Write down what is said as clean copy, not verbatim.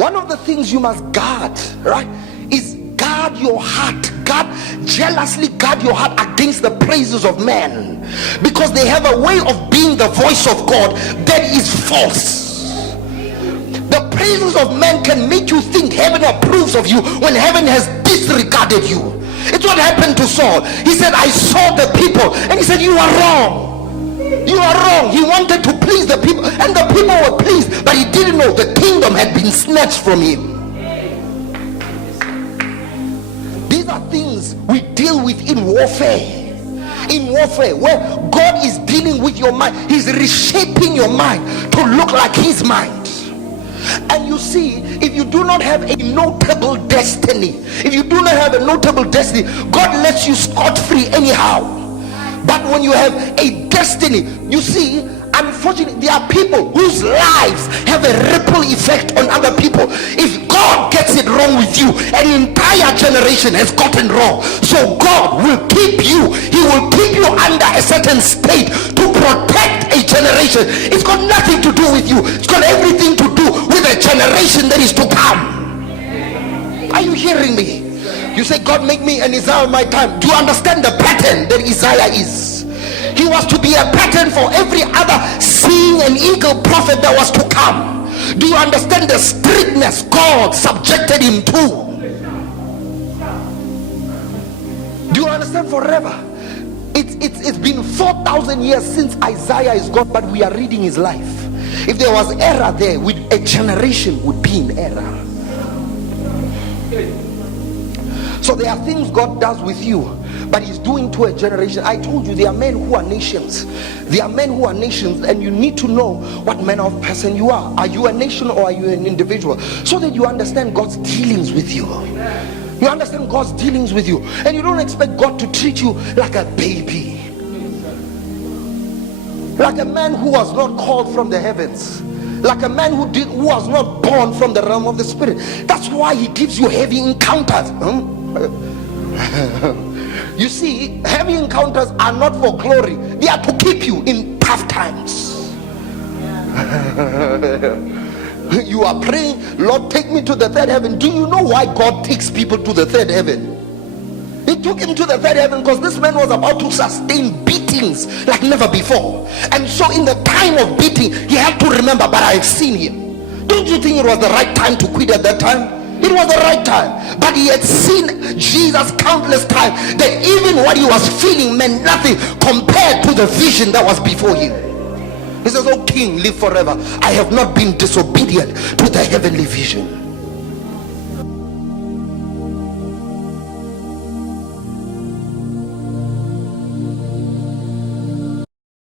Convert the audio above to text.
One of the things you must guard, right, is guard your heart. Jealously guard your heart against the praises of men, because they have a way of being the voice of God that is false. The praises of men can make you think heaven approves of you when heaven has disregarded you. It's what happened to Saul. He said, I saw the people, and he said, you are wrong. You are wrong. He wanted to please the people, and the people were pleased, but he didn't know the kingdom had been snatched from him. These are things we deal with in warfare. In warfare, where God is dealing with your mind, He's reshaping your mind to look like His mind. And you see, if you do not have a notable destiny, God lets you scot-free anyhow. But when you have a destiny, you see, unfortunately, there are people whose lives have a ripple effect on other people. If God gets it wrong with you, an entire generation has gotten wrong. So God will keep you. He will keep you under a certain state to protect a generation. It's got nothing to do with you. It's got everything to do with a generation that is to come. Are you hearing me? You say, God, make me an Isaiah of my time. Do you understand the pattern that Isaiah is? He was to be a pattern for every other seeing and eagle prophet that was to come. Do you understand the strictness God subjected him to? Do you understand? Forever. It's been 4,000 years since Isaiah is gone, but we are reading his life. If there was error there, a generation would be in error. So there are things God does with you, but He's doing to a generation. I told you, there are men who are nations. There are men who are nations, and you need to know what manner of person you are. Are you a nation or are you an individual? So that you understand God's dealings with you. You understand God's dealings with you, and you don't expect God to treat you like a baby, like a man who was not called from the heavens, like a man who was not born from the realm of the spirit. That's why He gives you heavy encounters. You see, heavy encounters are not for glory. They are to keep you in tough times. You are praying, Lord, take me to the third heaven. Do you know why God takes people to the third heaven? He took him to the third heaven because this man was about to sustain beatings like never before. And so in the time of beating, he had to remember, but I've seen him. Don't you think it was the right time to quit at that time? It was the right time, but he had seen Jesus countless times, that even what he was feeling meant nothing compared to the vision that was before him. He says, "Oh King, live forever. I have not been disobedient to the heavenly vision."